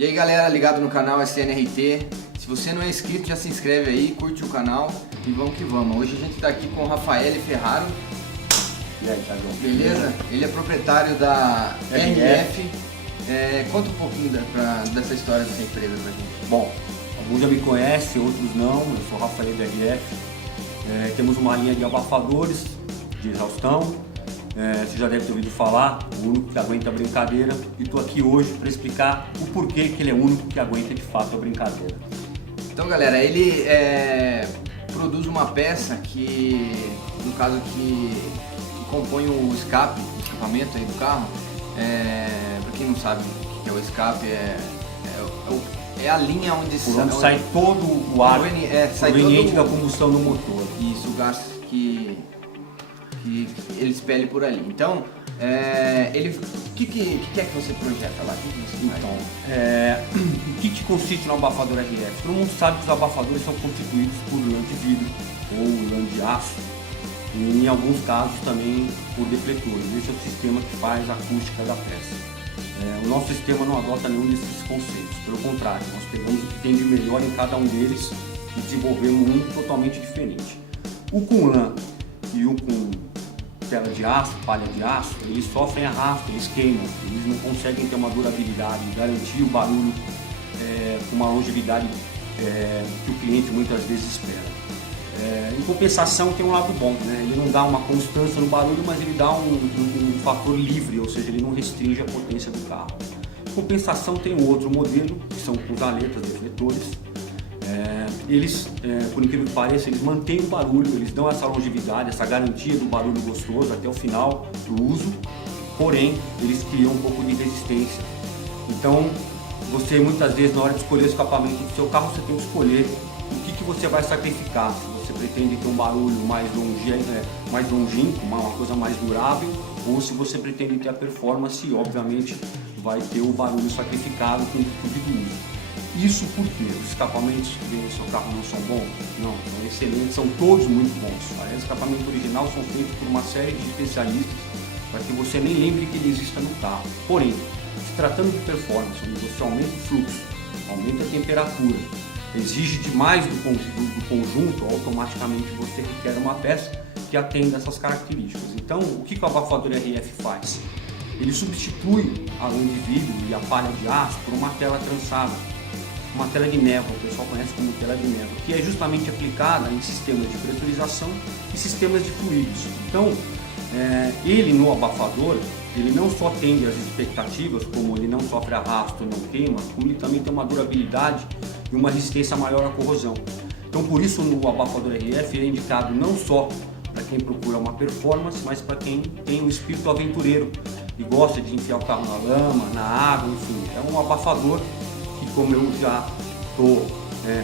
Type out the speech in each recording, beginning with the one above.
E aí galera, ligado no canal SNRT, se você não é inscrito já se inscreve aí, curte o canal e vamos que vamos. Hoje a gente está aqui com o Rafael Ferraro. E aí, Thiago? Beleza? Ele é proprietário da RF. Conta um pouquinho dessa história dessa empresa pra gente. Bom, alguns já me conhecem, outros não. Eu sou o Rafael da RF. Temos uma linha de abafadores de exaustão. Você já deve ter ouvido falar, o único que aguenta a brincadeira, e estou aqui hoje para explicar o porquê que ele é o único que aguenta de fato a brincadeira. Então galera, ele produz uma peça que, no caso, que compõe o escapamento aí do carro. Para quem não sabe o que é o escape, é a linha onde sai todo o ar proveniente da combustão do motor. Isso, o gás que ele expele por ali. Então, o que é que você projeta lá? O que consiste no abafador RF? Todo mundo sabe que os abafadores são constituídos por lã de vidro ou lã de aço, e em alguns casos também por defletores. Esse é o sistema que faz a acústica da peça. O nosso sistema não adota nenhum desses conceitos, pelo contrário, nós pegamos o que tem de melhor em cada um deles e desenvolvemos um totalmente diferente. O com lã e o com tela de aço, palha de aço, eles sofrem arrasto, eles queimam, eles não conseguem ter uma durabilidade, garantir o barulho com uma longevidade que o cliente muitas vezes espera. Em compensação, tem um lado bom, né? Ele não dá uma constância no barulho, mas ele dá um fator livre, ou seja, ele não restringe a potência do carro. Em compensação, tem um outro modelo, que são com aletas, defletores. Eles, por incrível que pareça, eles mantêm o barulho, eles dão essa longevidade, essa garantia do barulho gostoso até o final do uso, porém, eles criam um pouco de resistência. Então, você muitas vezes, na hora de escolher o escapamento do seu carro, você tem que escolher o que você vai sacrificar. Se você pretende ter um barulho mais longínquo, uma coisa mais durável, ou se você pretende ter a performance, e obviamente vai ter o barulho sacrificado com o tipo de uso. Isso porque os escapamentos que vêm no seu carro não são bons? Não, são excelentes, são todos muito bons. Os escapamentos originais são feitos por uma série de especialistas para que você nem lembre que ele exista no carro. Porém, se tratando de performance, onde você aumenta o fluxo, aumenta a temperatura, exige demais do conjunto, automaticamente você requer uma peça que atenda essas características. Então, o que o abafador RF faz? Ele substitui a lã de vidro e a palha de aço por uma tela trançada, uma tela de névoa, o pessoal conhece como tela de névoa, que é justamente aplicada em sistemas de pressurização e sistemas de fluidos. Então, ele no abafador, ele não só atende às expectativas, como ele não sofre arrasto, não queima, como ele também tem uma durabilidade e uma resistência maior à corrosão. Então, por isso, o abafador RF é indicado não só para quem procura uma performance, mas para quem tem um espírito aventureiro e gosta de enfiar o carro na lama, na água, enfim. É um abafador que, como eu já estou,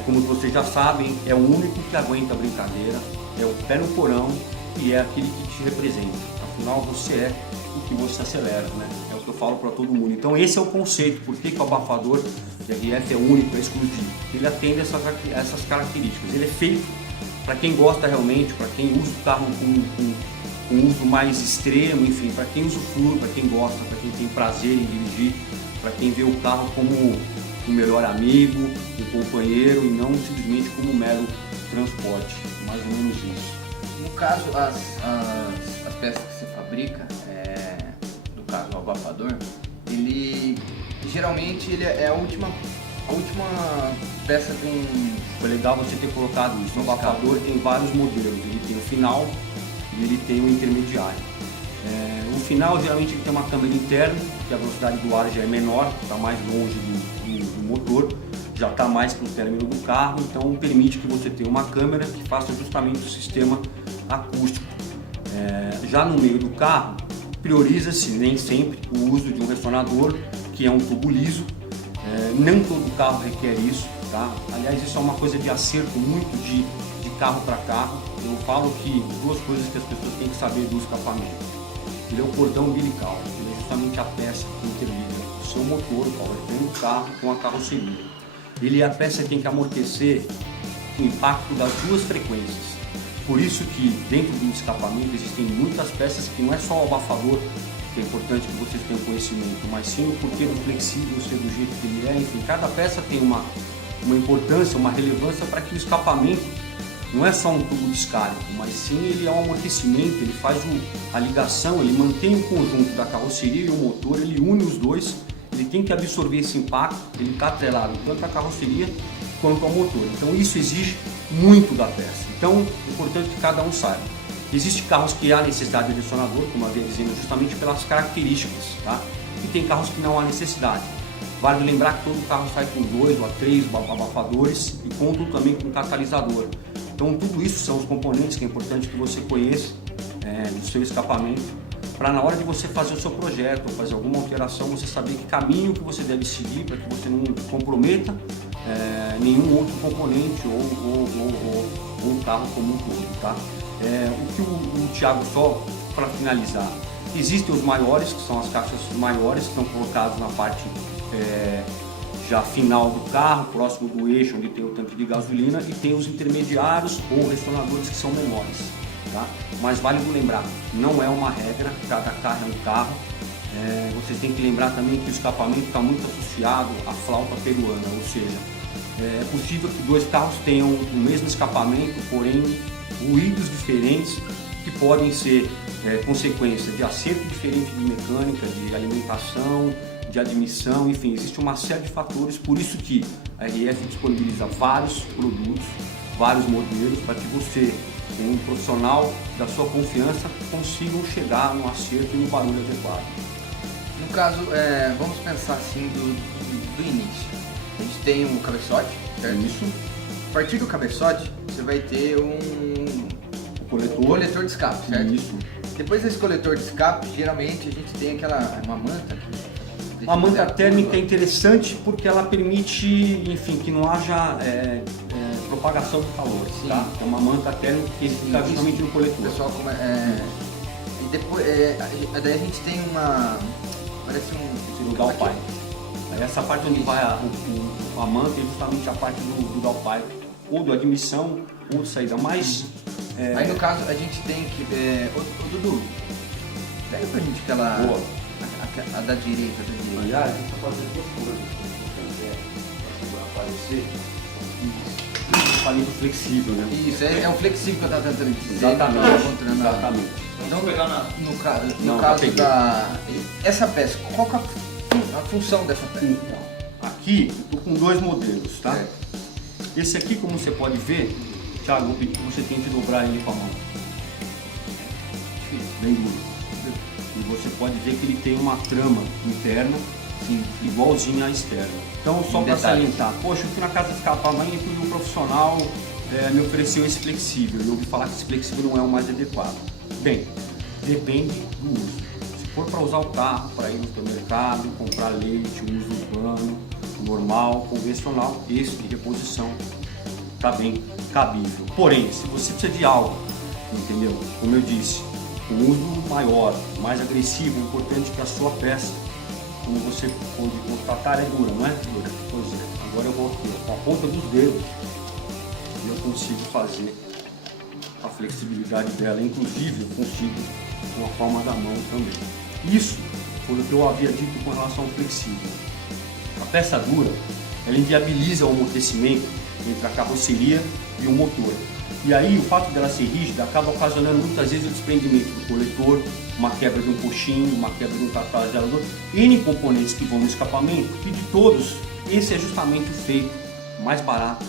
como vocês já sabem, é o único que aguenta a brincadeira, é o pé no porão e é aquele que te representa. Afinal, você é o que você acelera, né? É o que eu falo para todo mundo. Então esse é o conceito, por que o abafador de RF é único, é exclusivo. Ele atende essas características. Ele é feito para quem gosta realmente, para quem usa o carro com uso mais extremo, enfim, para quem usufrui, para quem gosta, para quem tem prazer em dirigir, para quem vê o carro como um melhor amigo, um companheiro e não simplesmente como um mero transporte, mais ou menos isso. No caso, as peças que você fabrica, no caso o abafador, ele geralmente é a última peça de um... Foi legal você ter colocado isso. O abafador tem vários modelos, ele tem o final e ele tem o intermediário. O final geralmente ele tem uma câmera interna, que a velocidade do ar já é menor, está mais longe do motor, já está mais para o término do carro, então permite que você tenha uma câmera que faça justamente o sistema acústico. Já no meio do carro, prioriza-se nem sempre o uso de um ressonador, que é um tubo liso. Não todo carro requer isso, tá? Aliás, isso é uma coisa de acerto muito de carro para carro. Eu falo que duas coisas que as pessoas têm que saber do escapamento. Ele é o cordão umbilical, ele é justamente a peça que interliga o seu motor, o powertrain do carro, com a carroceria. Ele é a peça que tem que amortecer o impacto das duas frequências. Por isso que dentro do escapamento existem muitas peças que não é só o abafador que é importante que vocês tenham conhecimento, mas sim o porquê do flexível ser do jeito que ele é. Enfim, cada peça tem uma importância, uma relevância para que o escapamento não é só um tubo descárrego, mas sim ele é um amortecimento, ele faz a ligação, ele mantém o conjunto da carroceria e o motor, ele une os dois, ele tem que absorver esse impacto, ele está atrelado tanto à carroceria quanto ao motor. Então isso exige muito da peça. Então é importante que cada um saiba. Existem carros que há necessidade de direcionador, como eu havia dizendo, justamente pelas características, tá? E tem carros que não há necessidade. Vale lembrar que todo carro sai com 2 ou 3 abafadores e contam também com catalisador. Então tudo isso são os componentes que é importante que você conheça do seu escapamento, para na hora de você fazer o seu projeto ou fazer alguma alteração, você saber que caminho que você deve seguir para que você não comprometa nenhum outro componente ou um carro como um todo, tá? O que o Thiago, só para finalizar, existem os maiores, que são as caixas maiores, que estão colocadas na parte já final do carro, próximo do eixo onde tem o tanque de gasolina, e tem os intermediários ou ressonadores que são menores, tá? Mas vale lembrar, não é uma regra, cada carro é um carro. Você tem que lembrar também que o escapamento está muito associado à flauta peruana, ou seja, é possível que dois carros tenham o mesmo escapamento, porém ruídos diferentes que podem ser consequência de acerto diferente de mecânica, de alimentação, de admissão, enfim, existe uma série de fatores, por isso que a RF disponibiliza vários produtos, vários modelos, para que você, com um profissional da sua confiança, consigam chegar no acerto e no barulho adequado. No caso, vamos pensar assim do início. A gente tem um cabeçote, certo? Isso. A partir do cabeçote, você vai ter um coletor de escape, certo? Isso. Depois desse coletor de escape, geralmente a gente tem uma manta. A manta térmica é interessante porque ela permite, enfim, que não haja propagação do calor. Sim. Tá? É uma manta térmica que fica justamente no coletor. Pessoal, e depois, daí a gente tem parece o downpipe. Essa parte onde vai a manta é justamente a parte do downpipe, ou do admissão, ou de saída. Mas aí no caso a gente tem que. O Dudu, pega pra gente aquela. Boa. A da direita. Aliás, a gente está fazendo duas coisas. Para aparecer. Palito flexível, né? Isso, é um flexível que eu estava tentando dizer. Exatamente. Exatamente. Então, no Não, caso essa peça, qual que é a função dessa peça? Então, aqui eu estou com dois modelos, tá? Esse aqui, como você pode ver, Thiago, você tem que dobrar ele com a mão. Bem duro. E você pode ver que ele tem uma trama interna, sim, igualzinha à externa. Então, só para salientar, poxa, eu fui na casa de escapamento e um profissional me ofereceu esse flexível, e eu ouvi falar que esse flexível não é o mais adequado. Bem, depende do uso. Se for para usar o carro, para ir no supermercado, comprar leite, uso urbano, normal, convencional, esse de reposição está bem cabível. Porém, se você precisa de algo, entendeu? Como eu disse, um uso maior, mais agressivo, importante que a sua peça, como você pode constatar, é dura, não é? Dura. Pois é. Agora eu vou aqui, com a ponta dos dedos, e eu consigo fazer a flexibilidade dela, inclusive eu consigo com a palma da mão também. Isso foi o que eu havia dito com relação ao flexível. A peça dura, ela inviabiliza o amortecimento entre a carroceria e o motor. E aí o fato dela ser rígida acaba ocasionando muitas vezes o desprendimento do coletor, uma quebra de um coxinho, uma quebra de um catalisador, N componentes que vão no escapamento, e de todos, esse é justamente o feito mais barato,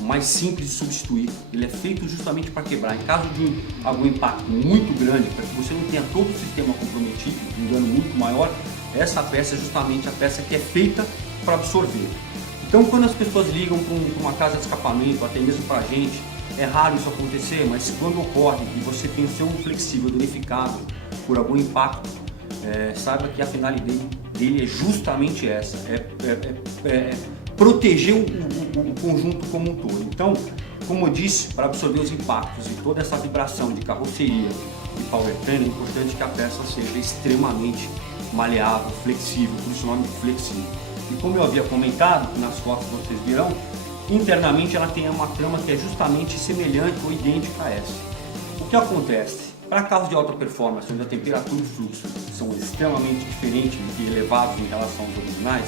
mais simples de substituir. Ele é feito justamente para quebrar. Em caso de algum impacto muito grande, para que você não tenha todo o sistema comprometido, um dano muito maior, essa peça é justamente a peça que é feita para absorver. Então quando as pessoas ligam para uma casa de escapamento, até mesmo para a gente, é raro isso acontecer, mas quando ocorre e você tem o seu flexível danificado por algum impacto, saiba que a finalidade dele é justamente essa, proteger o conjunto como um todo. Então, como eu disse, para absorver os impactos e toda essa vibração de carroceria e powertrain, é importante que a peça seja extremamente maleável, flexível, por isso o nome de flexível. E como eu havia comentado, nas fotos vocês verão, internamente ela tem uma trama que é justamente semelhante ou idêntica a essa. O que acontece? Para carros de alta performance, onde a temperatura e o fluxo são extremamente diferentes e elevados em relação aos originais,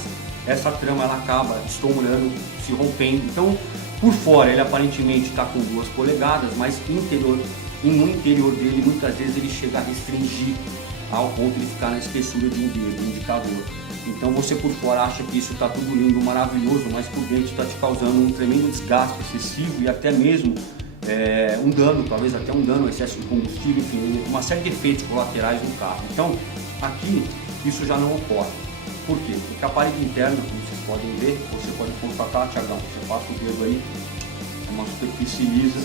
essa trama ela acaba estourando, se rompendo. Então, por fora ele aparentemente está com 2 polegadas, mas no interior dele muitas vezes ele chega a restringir ao ponto de ficar na espessura de um dedo, um indicador. Então você por fora acha que isso está tudo lindo, maravilhoso, mas por dentro está te causando um tremendo desgaste excessivo e até mesmo um dano, talvez até um dano, excesso de combustível, enfim, uma série de efeitos colaterais no carro. Então aqui isso já não ocorre. Por quê? Porque a parede interna, como vocês podem ver, você pode constatar, Thiagão, você passa o dedo aí, é uma superfície lisa.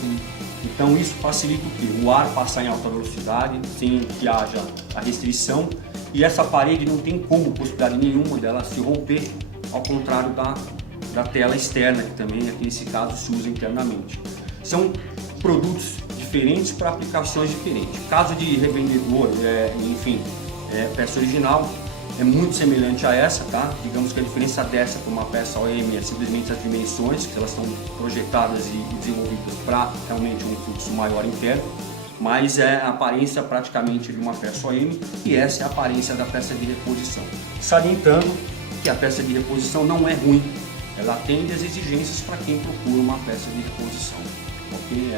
Então isso facilita o quê? O ar passar em alta velocidade, sem que haja a restrição, e essa parede não tem como, possibilidade nenhuma dela se romper, ao contrário da tela externa, que também aqui nesse caso se usa internamente. São produtos diferentes para aplicações diferentes. Caso de revendedor, enfim, peça original, é muito semelhante a essa, tá? Digamos que a diferença dessa para uma peça OEM é simplesmente as dimensões, que elas estão projetadas e desenvolvidas para realmente um fluxo maior interno, mas é a aparência praticamente de uma peça OEM e essa é a aparência da peça de reposição. Salientando que a peça de reposição não é ruim, ela atende às exigências para quem procura uma peça de reposição, ok?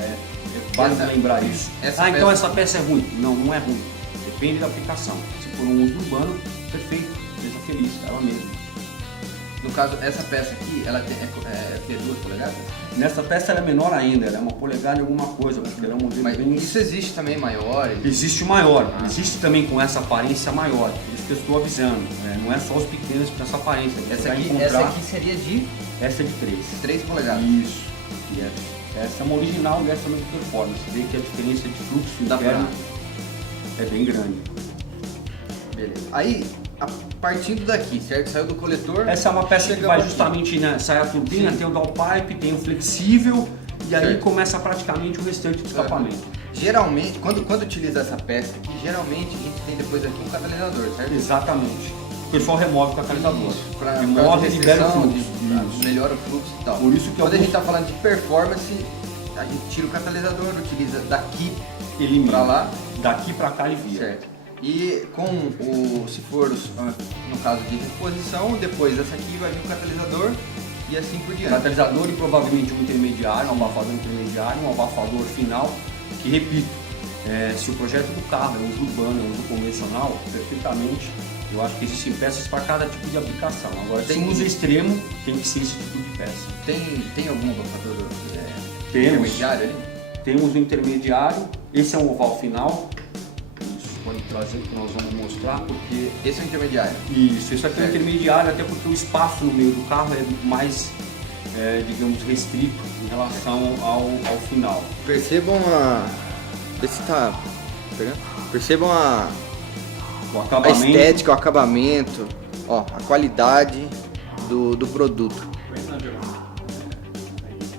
Vale lembrar isso. Então essa peça é ruim. Não, não é ruim, depende da aplicação. Se for um uso urbano, perfeito, seja feliz, ela mesma. No caso, essa peça aqui, ela tem 2 polegadas? Nessa peça ela é menor ainda, ela é 1 polegada e alguma coisa, porque ela é um modelo bem... Isso existe também maior? Existe o maior, existe também com essa aparência maior, por isso que eu estou avisando, não é só os pequenos com essa aparência. Essa aqui seria de? Essa é de 3. 3 polegadas? Isso, essa é uma original e essa é uma de performance, você vê que a diferença de fluxo interno é bem grande. Beleza. Aí, partindo daqui, certo? Saiu do coletor. Essa é uma peça que vai justamente, né? Sai a turbina, tem o downpipe, tem o flexível e aí começa praticamente o restante do escapamento. Geralmente, quando utiliza essa peça aqui, geralmente a gente tem depois aqui um catalisador, certo? Exatamente. O pessoal remove o catalisador. Remove e libera o fluxo. Melhora o fluxo e tal. Por isso que quando a gente está falando de performance, a gente tira o catalisador, utiliza daqui para lá. Daqui para cá alivia. Certo. E se for no caso de reposição, depois dessa aqui vai vir o catalisador e assim por diante. Catalisador e provavelmente um intermediário, um abafador intermediário, um abafador final, que repito, se o projeto do carro é uso urbano, é uso convencional, perfeitamente, eu acho que existem peças para cada tipo de aplicação. Agora, se uso extremo, tem que ser esse tipo de peça. Tem algum abafador intermediário ali? Temos um intermediário, esse é um oval final. Pode trazer que nós vamos mostrar, porque esse é o intermediário. Isso aqui é o intermediário, até porque o espaço no meio do carro é mais, digamos, restrito em relação ao final. Percebam vê se tá pegando. Percebam a estética, o acabamento, ó, a qualidade do produto.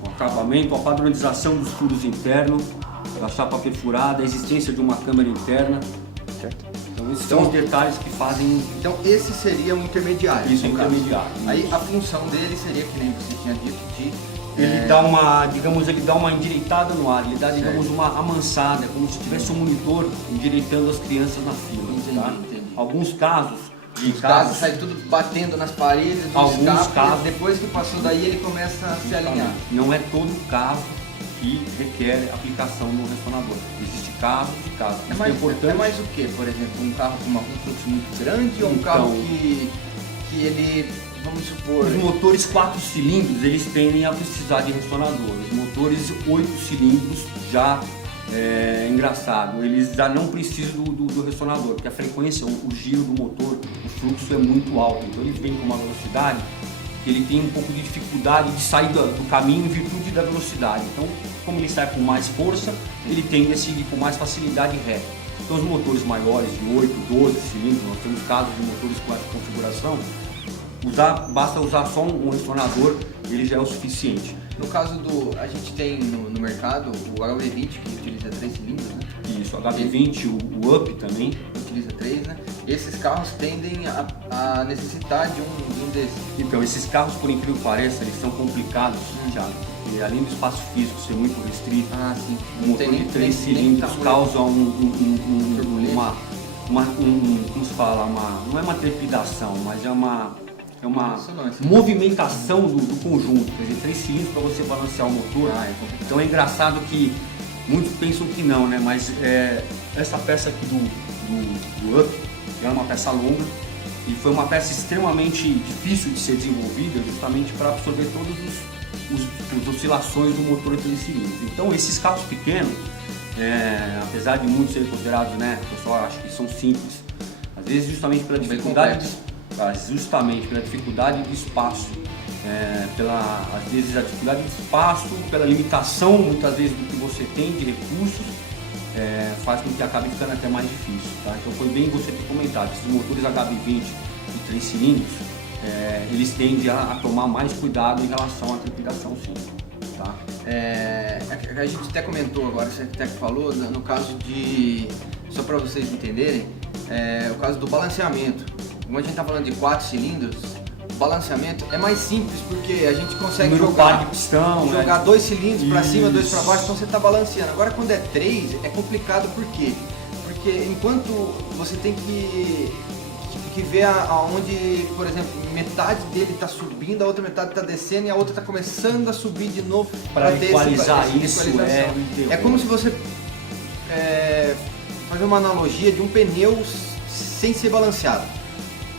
O acabamento, a padronização dos furos internos, da chapa perfurada, a existência de uma câmera interna. Certo. Então esses são os detalhes que fazem... Então esse seria um intermediário. Isso é intermediário. Aí a função dele seria, que nem você tinha dito, ele dá uma, digamos, ele dá uma endireitada no ar, ele dá, digamos, uma amansada, como se tivesse um monitor endireitando as crianças na fila. Entendi. Alguns casos... Os casos sai tudo batendo nas paredes, depois que passou daí ele começa a se alinhar. Não é todo caso que requer aplicação no ressonador. Existe casos e casos. É mais o que, por exemplo, um carro com um fluxo muito grande ou um carro que ele, vamos supor... Os motores 4 cilindros, eles tendem a precisar de ressonador. Os motores 8 cilindros já engraçado, eles já não precisam do ressonador, porque a frequência, o giro do motor, o fluxo é muito alto, então ele vem com uma velocidade que ele tem um pouco de dificuldade de sair do caminho em virtude da velocidade. Então, como ele sai com mais força, ele tende a seguir com mais facilidade reta. Então, os motores maiores de 8, 12 cilindros, nós temos casos de motores com essa configuração, basta usar só um ressonador, ele já é o suficiente. No caso a gente tem no mercado o HB20 que utiliza 3 cilindros, né? Isso, o HB20, o UP também. Utiliza 3, né? Esses carros tendem a necessitar de um desses. Então, esses carros, por incrível que pareça, eles são complicados, Thiago, porque além do espaço físico ser muito restrito, sim. o motor de 3 cilindros causa como se fala, não é uma trepidação, mas é uma movimentação do conjunto, quer dizer, 3 cilindros para você balancear o motor. Então é engraçado que muitos pensam que não, né? Mas essa peça aqui do Up é uma peça longa e foi uma peça extremamente difícil de ser desenvolvida justamente para absorver todas as oscilações do motor de 3 cilindros. Então esses carros pequenos, apesar de muitos serem considerados, né, o pessoal acha que são simples, às vezes justamente pela dificuldade de espaço, às vezes a dificuldade de espaço, pela limitação muitas vezes do que você tem de recursos, faz com que acabe ficando até mais difícil, tá? Então foi bem você ter comentado, esses motores HB20 de 3 cilindros, eles tendem a tomar mais cuidado em relação à trepidação, sim, tá? A gente até comentou agora, você até falou, no caso de, só para vocês entenderem, o caso do balanceamento. Como a gente está falando de 4 cilindros, o balanceamento é mais simples porque a gente consegue jogar 2 cilindros para cima, 2 para baixo, então você está balanceando. Agora quando é 3 é complicado, por quê? Porque enquanto você tem que ver aonde, por exemplo, metade dele está subindo, a outra metade está descendo e a outra está começando a subir de novo para equalizar isso. É como se você fazer uma analogia de um pneu sem ser balanceado.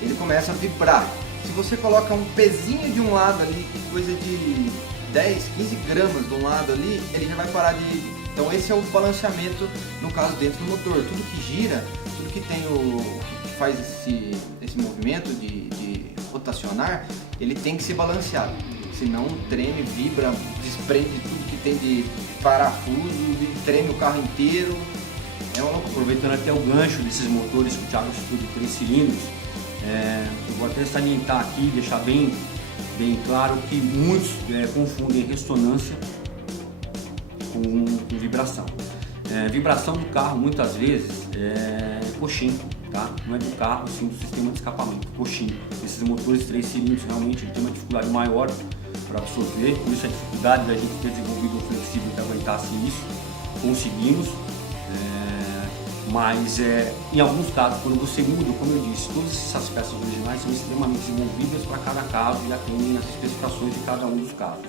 Ele começa a vibrar. Se você coloca um pezinho de um lado ali, coisa de 10, 15 gramas de um lado ali, ele já vai parar de... Então esse é o balanceamento, no caso, dentro do motor. Tudo que gira, tudo que tem que faz esse movimento de rotacionar, ele tem que ser balanceado. Senão treme, vibra, desprende tudo que tem de parafuso, treme o carro inteiro. É uma loucura. Aproveitando até o gancho desses motores que o Thiago citou de 3 cilindros, eu vou até salientar aqui, deixar bem claro que muitos confundem ressonância com vibração. Vibração do carro muitas vezes é coxim, tá? Não é do carro, sim do sistema de escapamento, coxim. Esses motores 3 cilindros realmente tem uma dificuldade maior para absorver, por isso a dificuldade da gente ter desenvolvido um flexível que aguentasse isso. Conseguimos. Mas em alguns casos, quando você muda, como eu disse, todas essas peças originais são extremamente desenvolvidas para cada caso e atendem às especificações de cada um dos casos.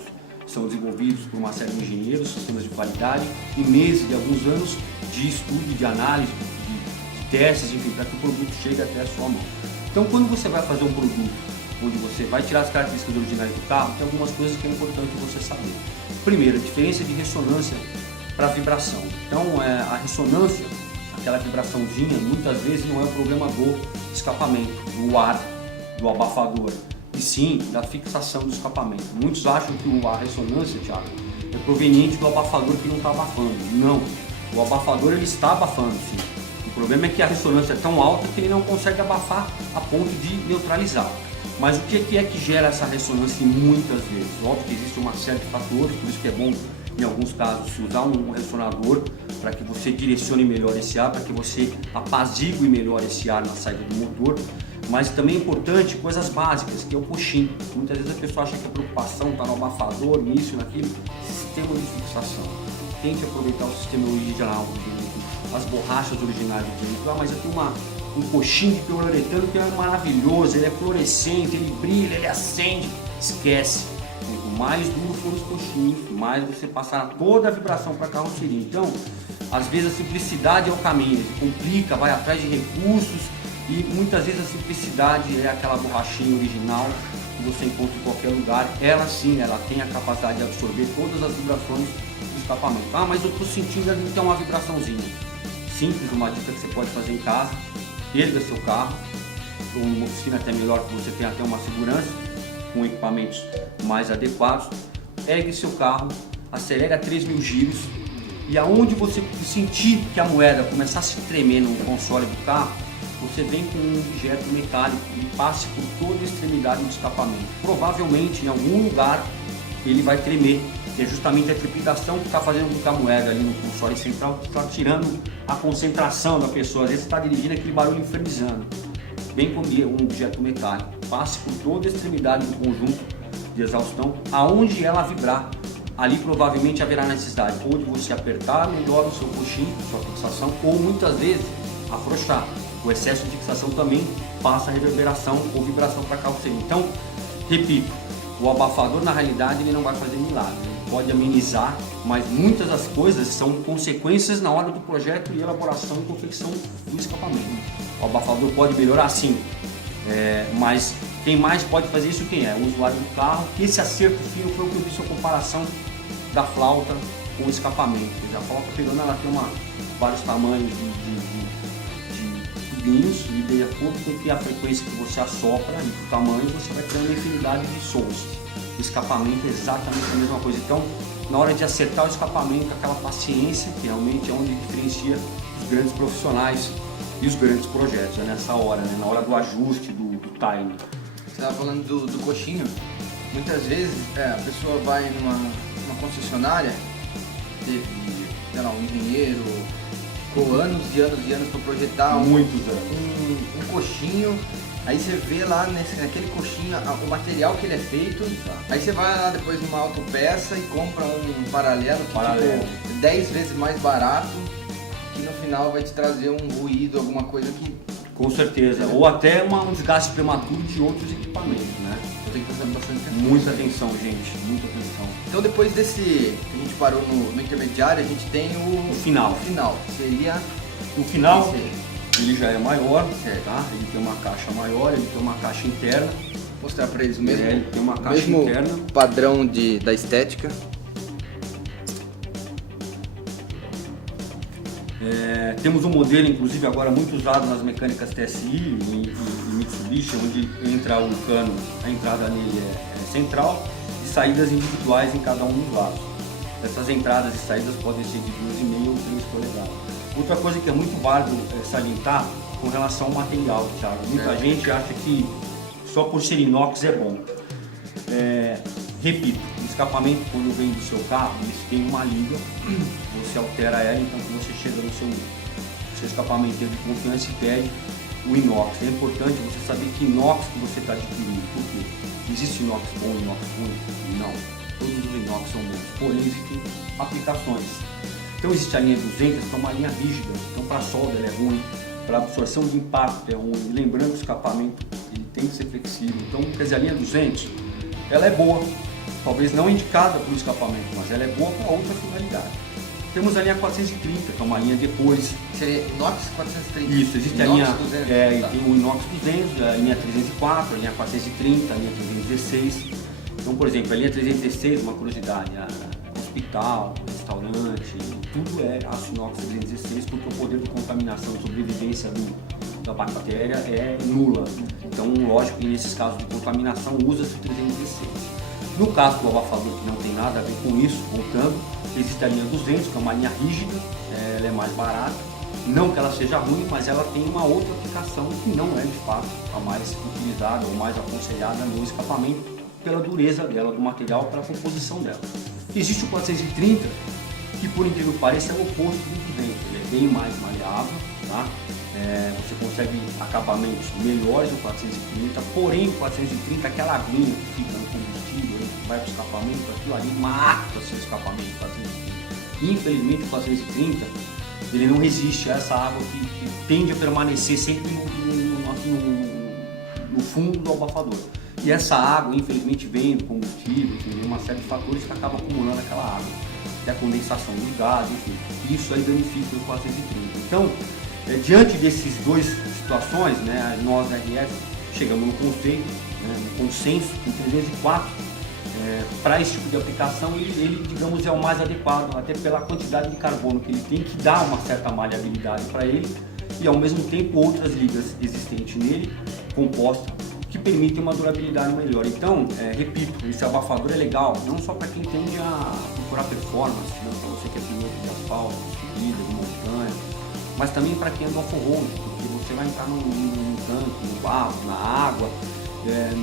São desenvolvidos por uma série de engenheiros, sistemas de qualidade, em meses de alguns anos de estudo, de análise, de testes, enfim, para que o produto chegue até a sua mão. Então, quando você vai fazer um produto onde você vai tirar as características originais do carro, tem algumas coisas que é importante você saber. Primeiro, a diferença de ressonância para vibração. Então, a ressonância, aquela vibraçãozinha, muitas vezes não é o problema do escapamento, do ar, do abafador, e sim da fixação do escapamento. Muitos acham que a ressonância, Thiago, é proveniente do abafador que não está abafando. Não, o abafador ele está abafando, sim. O problema é que a ressonância é tão alta que ele não consegue abafar a ponto de neutralizar. Mas o que é que gera essa ressonância muitas vezes? Óbvio que existe uma série de fatores, por isso que é bom, em alguns casos, se usar um ressonador para que você direcione melhor esse ar, para que você apazigue melhor esse ar na saída do motor. Mas também é importante coisas básicas, que é o coxim. Muitas vezes a pessoa acha que a preocupação está no abafador, nisso, naquilo. Sistema de fixação. Tente aproveitar o sistema original do veículo, as borrachas originais do veículo. Mas eu tenho um coxim de poliuretano que é maravilhoso, ele é fluorescente, ele brilha, ele acende. Esquece. Quanto mais duro for os coxins, mais você passará toda a vibração para a carroceria. Então, às vezes a simplicidade é o caminho, ele complica, vai atrás de recursos e muitas vezes a simplicidade é aquela borrachinha original que você encontra em qualquer lugar. Ela sim, ela tem a capacidade de absorver todas as vibrações do escapamento. Ah, mas eu estou sentindo ali que tem uma vibraçãozinha. Simples, uma dica que você pode fazer em casa: erga seu carro, ou uma oficina até melhor, que você tem até uma segurança, com equipamentos mais adequados. Ergue seu carro, acelere a 3.000 giros e aonde você sentir que a moeda começar a se tremer no console do carro, você vem com um objeto metálico e passe por toda a extremidade do escapamento. Provavelmente em algum lugar ele vai tremer, que é justamente a trepidação que está fazendo com que a moeda ali no console central está tirando a concentração da pessoa. Às vezes está dirigindo aquele barulho infernizando. Vem com um objeto metálico, passe por toda a extremidade do conjunto de exaustão, aonde ela vibrar. Ali provavelmente haverá necessidade ou de você apertar melhor o seu coxim, sua fixação, ou muitas vezes afrouxar. O excesso de fixação também passa reverberação ou vibração para a carroceria. Então, repito, o abafador na realidade ele não vai fazer milagre, ele pode amenizar, mas muitas das coisas são consequências na hora do projeto e elaboração e confecção do escapamento. O abafador pode melhorar sim, mas quem mais pode fazer isso quem é? O usuário do carro. Esse acerto fino foi o que eu disse a comparação da flauta com o escapamento. A flauta pegando, ela tem vários tamanhos de tubinhos e de acordo com a frequência que você assopra e o tamanho, você vai criando uma infinidade de sons. O escapamento é exatamente a mesma coisa. Então, na hora de acertar o escapamento, aquela paciência que realmente é onde diferencia os grandes profissionais e os grandes projetos, nessa hora, na hora do ajuste, do timing. Você estava falando do coxinho. Muitas vezes a pessoa vai numa concessionária, teve, sei lá, um engenheiro, ficou anos e anos e anos para projetar um coxinho. Aí você vê lá naquele coxinho o material que ele é feito. Aí você vai lá depois numa autopeça e compra um paralelo que tipo 10 vezes mais barato, que no final vai te trazer um ruído, alguma coisa que... Com certeza, ou até um desgaste prematuro de outros equipamentos, né? Eu tenho que prestar bastante atenção. Muita atenção, gente, muita atenção. Então depois desse, a gente parou no intermediário, a gente tem o final. Seria... O final, ele já é maior, tá? Ele tem uma caixa maior, ele tem uma caixa interna. Vou mostrar para eles o mesmo, ele tem uma caixa mesmo interna. Padrão da estética. Temos um modelo, inclusive, agora muito usado nas mecânicas TSI e Mitsubishi, onde entra o cano, a entrada nele é central e saídas individuais em cada um dos lados. Essas entradas e saídas podem ser de 2,5 ou 3 polegadas. Outra coisa que é muito válido salientar com relação ao material, Thiago. Muita gente acha que só por ser inox é bom. Repito, o escapamento, quando vem do seu carro, ele tem uma liga, você altera ela, então quando você chega no seu escapamento de confiança e pede o inox. É importante você saber que inox que você está adquirindo. Por quê? Existe inox bom e inox ruim? Não. Todos os inox são bons, porém existem aplicações. Então existe a linha 200, que é uma linha rígida, então para solda ela é ruim, para absorção de impacto é ruim. E lembrando que o escapamento ele tem que ser flexível, então quer dizer, a linha 200 ela é boa, talvez não indicada para o escapamento, mas ela é boa para outra finalidade. Temos a linha 430, que é uma linha depois. Seria inox 430? Isso, existe inox a linha 200, tem o inox 200, a linha 304, a linha 430, a linha 316. Então, por exemplo, a linha 316, uma curiosidade, hospital, restaurante, tudo é aço inox 316, porque o poder de contaminação e sobrevivência da bactéria é nula. Então, lógico que nesses casos de contaminação usa-se o 316. No caso do abafador, que não tem nada a ver com isso, voltando, existe a linha 200, que é uma linha rígida, ela é mais barata. Não que ela seja ruim, mas ela tem uma outra aplicação que não é de fato a mais utilizada ou mais aconselhada no escapamento, pela dureza dela, do material, pela composição dela. Existe o 430, que por incrível que pareça é o oposto do 200, ele é bem mais maleável, tá? Você consegue acabamentos melhores no 430, porém o 430, aquela aguinha que fica no combustível, que vai para o escapamento, aquilo ali mata o seu escapamento 430. Infelizmente o 430 ele não resiste a essa água que tende a permanecer sempre no fundo do abafador. E essa água, infelizmente, vem do combustível, tem uma série de fatores que acaba acumulando aquela água. Tem a condensação do gás, enfim. Isso aí danifica o 430. Então, diante dessas duas situações, nós da RF chegamos no conceito, no consenso, em 304, para esse tipo de aplicação, ele, digamos, é o mais adequado, até pela quantidade de carbono que ele tem, que dá uma certa maleabilidade para ele, e ao mesmo tempo outras ligas existentes nele, compostas, que permitem uma durabilidade melhor. Então, repito, esse abafador é legal, não só para quem tende a procurar performance, para você que é piloto de asfalto, de subida, de montanha, mas também para quem é do off-road, porque você vai entrar num tanque, no barro, na água,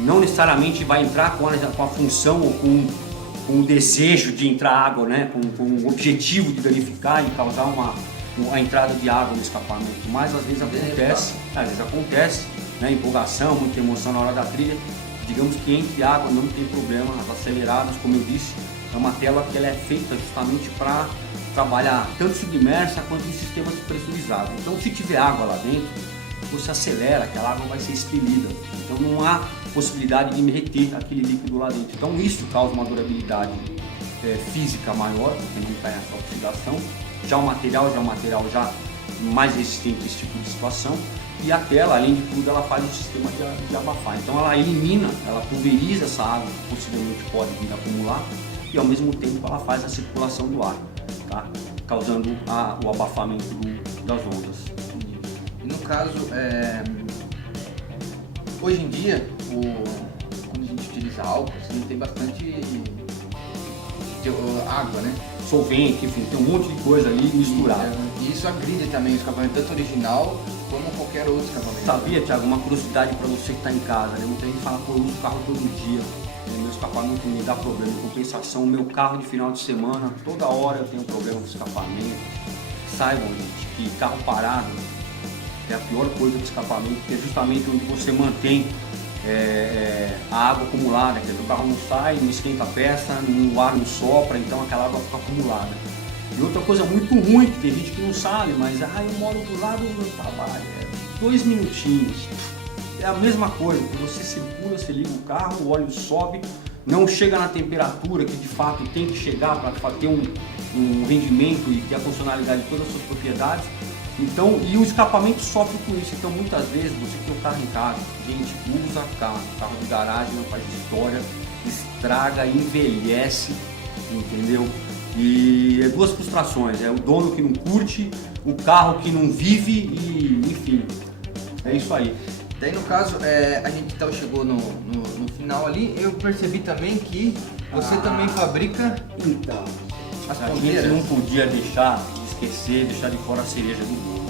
não necessariamente vai entrar com a função ou com o desejo de entrar água, com o objetivo de danificar e causar a entrada de água no escapamento, mas às vezes acontece, empolgação, muita emoção na hora da trilha, digamos que entre água não tem problema, as aceleradas, como eu disse, é uma tela que ela é feita justamente para trabalhar tanto submersa quanto em sistemas pressurizados. Então, se tiver água lá dentro, você acelera, aquela água vai ser expelida. Então não há possibilidade de reter aquele líquido lá dentro. Então isso causa uma durabilidade física maior, porque não tem essa oxidação. Já o material já mais resistente a esse tipo de situação. E a tela, além de tudo, ela faz um sistema de abafar. Então ela elimina, ela pulveriza essa água que possivelmente pode vir a acumular e ao mesmo tempo ela faz a circulação do ar, tá? Causando o abafamento das ondas. E no caso, hoje em dia, quando a gente utiliza álcool, assim, tem bastante água, né? Solvente, enfim, tem um monte de coisa ali misturada. E isso agride também o escapamento, tanto original como qualquer outro escapamento. Sabia, Thiago, uma curiosidade para você que está em casa, né? Muita gente fala, pô, eu uso o carro todo dia, meu escapamento me dá problema. Em compensação, o meu carro de final de semana, toda hora eu tenho problema com escapamento. Saibam, gente, que carro parado é a pior coisa do escapamento, porque é justamente onde você mantém a água acumulada, quer dizer, o carro não sai, não esquenta a peça, o ar não sopra, então aquela água fica acumulada. E outra coisa muito ruim, que tem gente que não sabe, mas eu moro do lado do meu trabalho, 2 minutinhos. É a mesma coisa, que você circula, você liga o carro, o óleo sobe, não chega na temperatura que de fato tem que chegar para ter um rendimento e ter a funcionalidade de todas as suas propriedades. Então, e o escapamento sofre com isso. Então muitas vezes você tem um carro em casa, gente usa carro de garagem, não faz história, estraga, envelhece, entendeu? E é duas frustrações, o dono que não curte, o carro que não vive e enfim, é isso aí. Daí no caso, a gente então chegou no final ali, eu percebi também que você também fabrica as ponteiras. A gente não podia deixar de fora a cereja do bolo.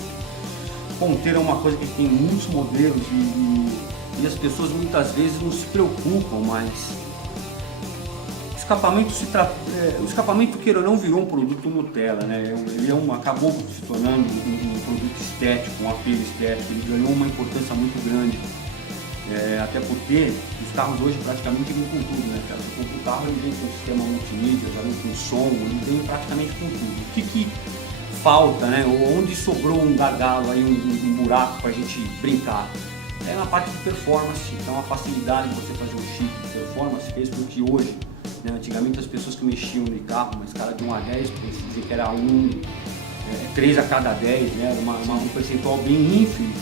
Ponteira é uma coisa que tem muitos modelos e as pessoas muitas vezes não se preocupam, mas o escapamento, queira ou não, virou um produto Nutella, né? Ele acabou se tornando um produto estético, um apelo estético, ele ganhou uma importância muito grande. Até porque os carros hoje praticamente vêm com tudo, né? Você compra o carro, ele vem com sistema multimídia, já vem com som, ele vem praticamente com tudo. O que falta, né? Onde sobrou um gargalo, aí, um buraco para a gente brincar? É na parte de performance. Então a facilidade de você fazer um chip de performance fez com que hoje, né, antigamente as pessoas que mexiam no carro, uma escala de 1 a 10, dizer que era 3 a cada 10, né? Um percentual bem ínfimo.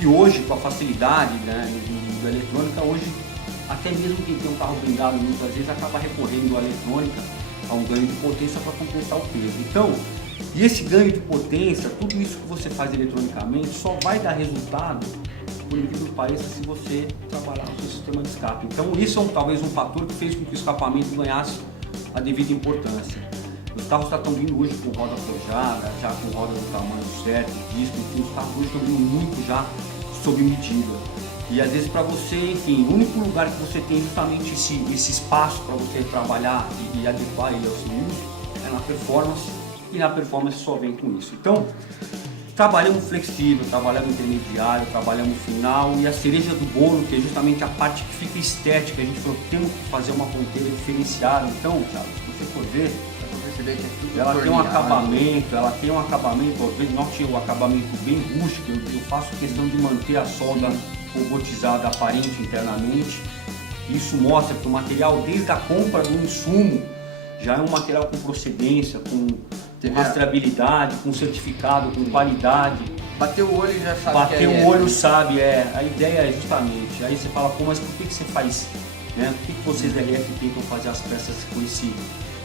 E hoje, com a facilidade, né, da eletrônica, hoje até mesmo quem tem um carro blindado muitas vezes acaba recorrendo à eletrônica, a um ganho de potência para compensar o peso. Então, e esse ganho de potência, tudo isso que você faz eletronicamente só vai dar resultado, por incrível que pareça, se você trabalhar no seu sistema de escape. Então isso é talvez um fator que fez com que o escapamento ganhasse a devida importância. Os carros estão vindo hoje com roda forjada, já com roda do tamanho certo, disco, enfim, os carros hoje estão vindo muito já sob medida. E às vezes para você, enfim, o único lugar que você tem justamente esse espaço para você trabalhar e adequar ele ao seu uso é na performance, e na performance só vem com isso. Então, trabalhamos flexível, trabalhamos intermediário, trabalhamos final e a cereja do bolo, que é justamente a parte que fica estética. A gente falou que temos que fazer uma ponteira diferenciada. Então, Thiago, se você for ver, ela tem um acabamento, note o acabamento bem rústico. Eu faço questão de manter a solda robotizada aparente internamente. Isso mostra que o material, desde a compra do insumo, já é um material com procedência, com rastreabilidade, com certificado, com qualidade. Bateu o olho e já sabe. Bateu o olho, sabe, a ideia é justamente. Aí você fala, pô, mas por que você faz, né? Por que vocês LF tentam fazer as peças com esse?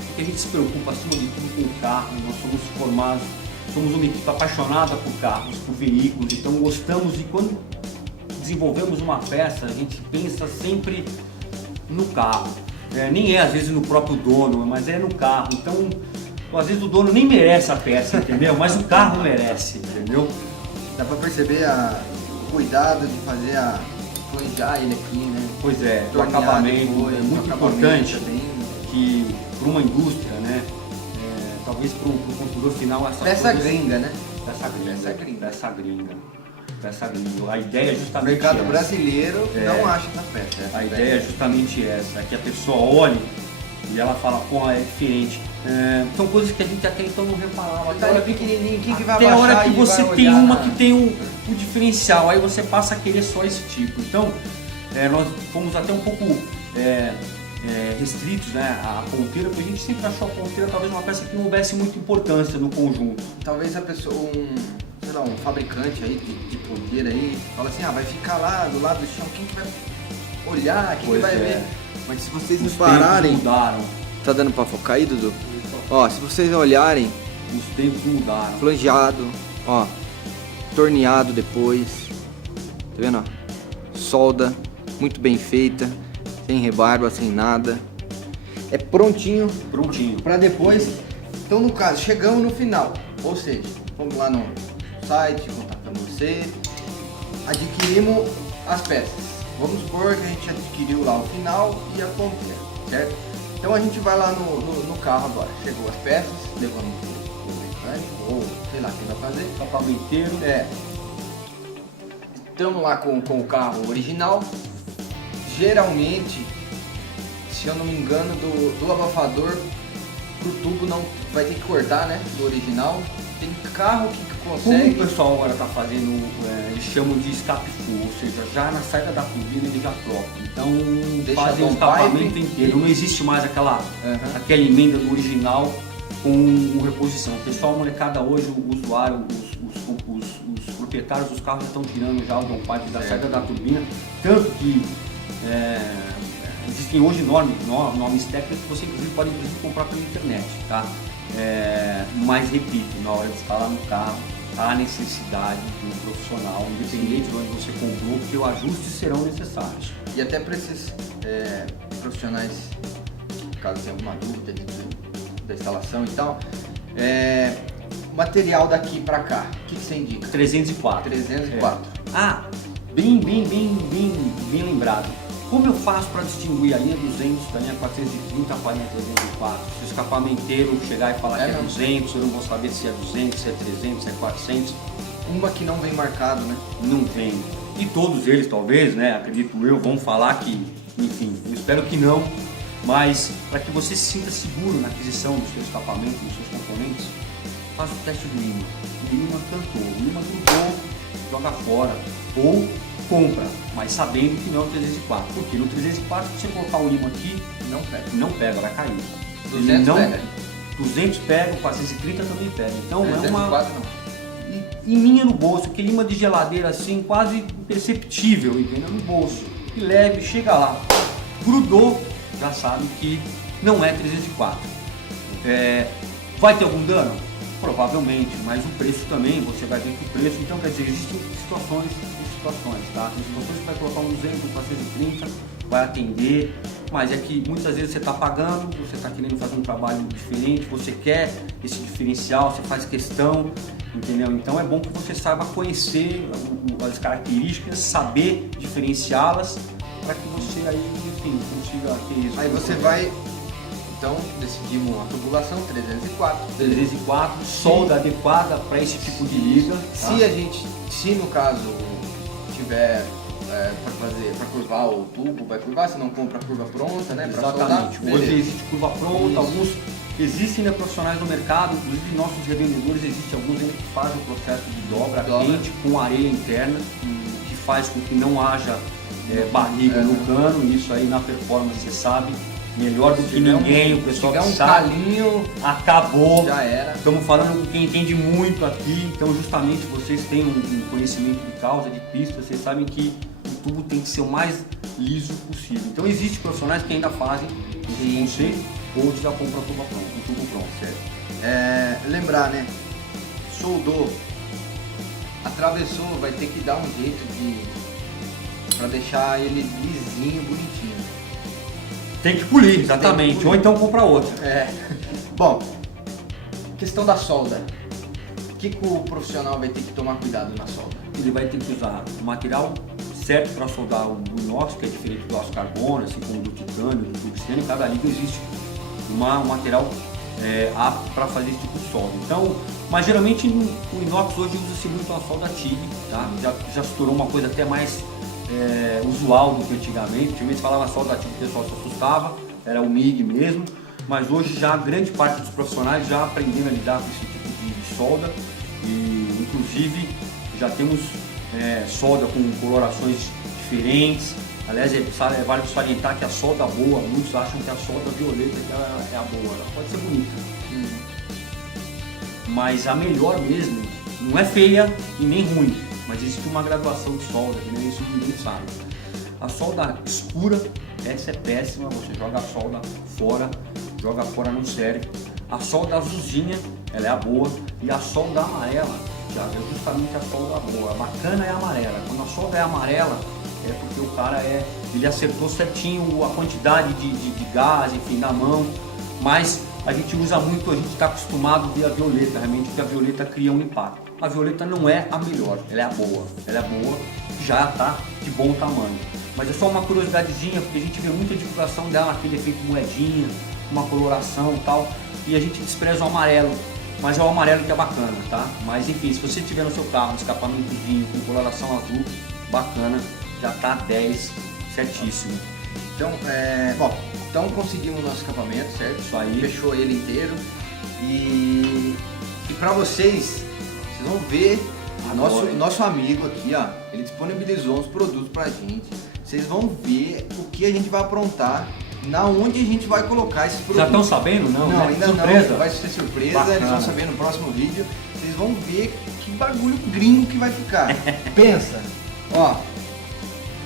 Porque a gente se preocupa acima de tudo com o carro, nós somos formados, somos uma equipe apaixonada por carros, por veículos, então gostamos e quando desenvolvemos uma peça, a gente pensa sempre no carro. Nem é às vezes no próprio dono, mas é no carro. Então, às vezes o dono nem merece a peça, entendeu? Mas o carro merece, entendeu? Dá pra perceber o cuidado de fazer planejar ele aqui, né? Pois é, o acabamento é muito importante que para uma indústria, né? Talvez para o consumidor final peça gringa, né? Peça gringa. A ideia é justamente o mercado brasileiro não acha essa peça. A ideia é justamente essa, que a pessoa olhe e ela fala, pô, é diferente. São coisas que a gente até então não reparava. Tá ali pequenininho, quem que vai até a baixar hora que e você vai tem olhar uma na- que tem um diferencial, aí você passa a querer só esse tipo. Então, nós fomos até um pouco restritos, né, à ponteira, porque a gente sempre achou a ponteira talvez uma peça que não houvesse muita importância no conjunto. Talvez a pessoa, sei lá, um fabricante aí de ponteira aí, fala assim, vai ficar lá do lado do chão, quem que vai olhar, quem que Pois vai é. ver? Mas se vocês Os repararem, tempos mudaram, tá dando pra focar aí, Dudu? Ó, se vocês olharem, os tempos mudaram. flangeado, ó, torneado depois, tá vendo, ó? Solda, muito bem feita, sem rebarba, sem nada. É prontinho Prontinho. para depois. Então, no caso, chegamos no final, ou seja, fomos lá no site, contatamos você, adquirimos as peças. Vamos supor que a gente adquiriu lá o final e a ponteira, certo? Então a gente vai lá no carro agora. Chegou as peças, levamos o mecânico, ou sei lá quem vai fazer. Escapamenteiro. Estamos lá com o carro original. Geralmente, se eu não me engano, do abafador pro tubo não vai ter que cortar, né? Do original. Tem carro que Como o consegue. pessoal agora está fazendo, eles chamam de escape full, ou seja, já na saída da turbina ele já troca. Então Deixa fazem o bom escapamento pipe inteiro, não existe mais aquela Aham. emenda do original com o reposição. O pessoal, molecada hoje, o usuário, os proprietários dos carros já estão tirando já o downpipe da saída da turbina, tanto que existem hoje normas técnicas que você inclusive pode comprar pela internet, tá? Mas repito, na hora de instalar no carro, há necessidade de um profissional, independente de onde você comprou, porque os ajustes serão necessários. E até para esses profissionais, caso tenha alguma dúvida da instalação e tal, material daqui para cá, o que você indica? 304. 304. Bem lembrado. Como eu faço para distinguir a linha 200 da linha 430 para a linha 304? Se o escapamenteiro chegar e falar que é não. 200, eu não vou saber se é 200, se é 300, se é 400. Uma que não vem marcado, né? Não vem. E todos eles, talvez, né, acredito eu, vão falar que, enfim, eu espero que não, mas para que você se sinta seguro na aquisição do seu escapamento, dos seus componentes, faça o teste do imã. O imã cantou, o imã grudou, joga fora, ou compra, mas sabendo que não é o 304. Porque no 304, se você colocar o imã aqui, Não pega. não pega, vai cair. 200 Ele não, pega. 200 pega, 430 também pega. Então é uma... 304 não. E minha no bolso, aquele imã de geladeira assim, quase imperceptível, entendeu? No bolso. E leve, chega lá, grudou, já sabe que não é 304. Vai ter algum dano? Provavelmente, mas o preço também, você vai ver que o preço, então quer dizer, existem situações, tá? Tem situações que vai colocar um 200, um 430, vai atender, mas é que muitas vezes você está pagando, você está querendo fazer um trabalho diferente, você quer esse diferencial, você faz questão, entendeu? Então é bom que você saiba conhecer as características, saber diferenciá-las, para que você aí, enfim, consiga ter isso. Aí você vai, então decidimos a tubulação 304. 304, solda adequada para esse tipo de liga. Tá? Se no caso tiver para curvar o tubo, vai curvar, se não compra a curva pronta, né? Pra Exatamente. soldar, Hoje beleza. existe curva pronta, alguns existem, né, profissionais no mercado, inclusive nossos revendedores, existem alguns ainda que fazem o processo de dobra quente com areia interna, que faz com que não haja barriga no cano. Isso aí na performance você sabe melhor do que ninguém, o pessoal tiver que um sabe, calinho, acabou. já era. Estamos falando com quem entende muito aqui, então justamente vocês têm um conhecimento de causa, de pista, vocês sabem que o tubo tem que ser o mais liso possível. Então existem profissionais que ainda fazem esse conceito, ou já compram o tubo pronto, certo? Lembrar, né? Soldou, atravessou, vai ter que dar um jeito para deixar ele lisinho, bonitinho. Tem que polir, exatamente, Tem que polir. ou então compra outro. Bom, questão da solda. O que o profissional vai ter que tomar cuidado na solda? Ele vai ter que usar o material certo para soldar o inox, que é diferente do aço carbono, assim como do titânio, do tungstênio. Cada liga existe um material apto para fazer esse tipo de solda. Então, mas geralmente o inox hoje usa-se muito a solda TIG, tá? Já se tornou uma coisa até mais usual do que antigamente. Antigamente falava solda TIG, o pessoal se assustava, era o MIG mesmo. mas hoje já a grande parte dos profissionais já aprenderam a lidar com esse tipo de solda e inclusive já temos solda com colorações diferentes. Aliás, vale salientar que a solda boa, muitos acham que a solda violeta que ela é a boa, ela pode ser bonita. Mas a melhor mesmo não é feia e nem ruim, mas existe uma graduação de solda, que nem isso ninguém sabe. A solda escura, essa é péssima, você joga a solda fora não serve. A solda azulzinha, ela é a boa, e a solda amarela, já é justamente a solda boa. A bacana é a amarela. Quando a solda é amarela, é porque o cara ele acertou certinho a quantidade de gás, enfim, na mão, mas a gente usa muito, a gente está acostumado a ver a violeta, realmente, porque a violeta cria um impacto. A violeta não é a melhor, ela é a boa, já está de bom tamanho. Mas é só uma curiosidadezinha, porque a gente vê muita divulgação dela, aquele efeito moedinha, uma coloração e tal, e a gente despreza o amarelo, mas é o amarelo que é bacana, tá? Mas enfim, se você tiver no seu carro um escapamentozinho com coloração azul, bacana, já tá 10, certíssimo. Então, então conseguimos o nosso escapamento, certo? Isso aí. Fechou ele inteiro. E para vocês vão ver nosso amigo aqui, ó, ele disponibilizou uns produtos pra gente. Vocês vão ver o que a gente vai aprontar, na onde a gente vai colocar esses produtos. Já estão sabendo? Não, né? Ainda surpresa. não, vai ser surpresa, Bacana. eles vão saber no próximo vídeo. Vocês vão ver que bagulho gringo que vai ficar. Pensa, ó,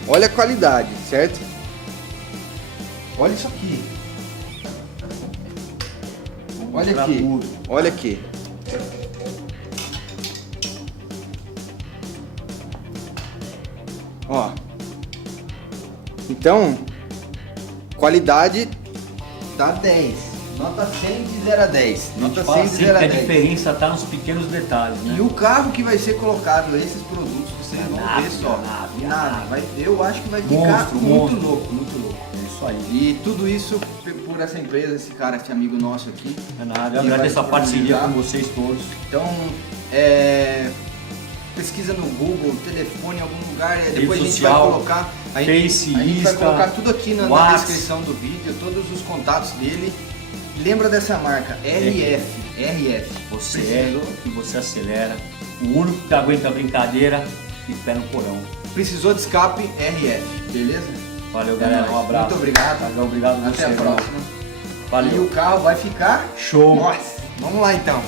olha a qualidade, certo? Olha isso aqui. Olha aqui, olha aqui. Ó. Então, qualidade tá 10. Nota 100 de 0 a 10. Nota 100 de 0 a 10. A diferença tá nos pequenos detalhes, né? E o carro que vai ser colocado esses produtos, vocês vão ver só. Eu acho que vai ficar muito louco, muito louco. É isso aí. E tudo isso por essa empresa, esse cara, esse amigo nosso aqui. É nada, eu agradeço a parceria com vocês todos. Então, pesquisa no Google, telefone, em algum lugar, depois a gente vai colocar. A gente vai colocar tudo aqui na descrição do vídeo, todos os contatos dele. Lembra dessa marca, RF. Você e você acelera. O único que aguenta a brincadeira e pé no porão. Precisou de escape, RF, beleza? Valeu, galera. Um abraço. Muito obrigado. Valeu, obrigado. Até a próxima. Valeu. E o carro vai ficar show. Nossa, vamos lá então.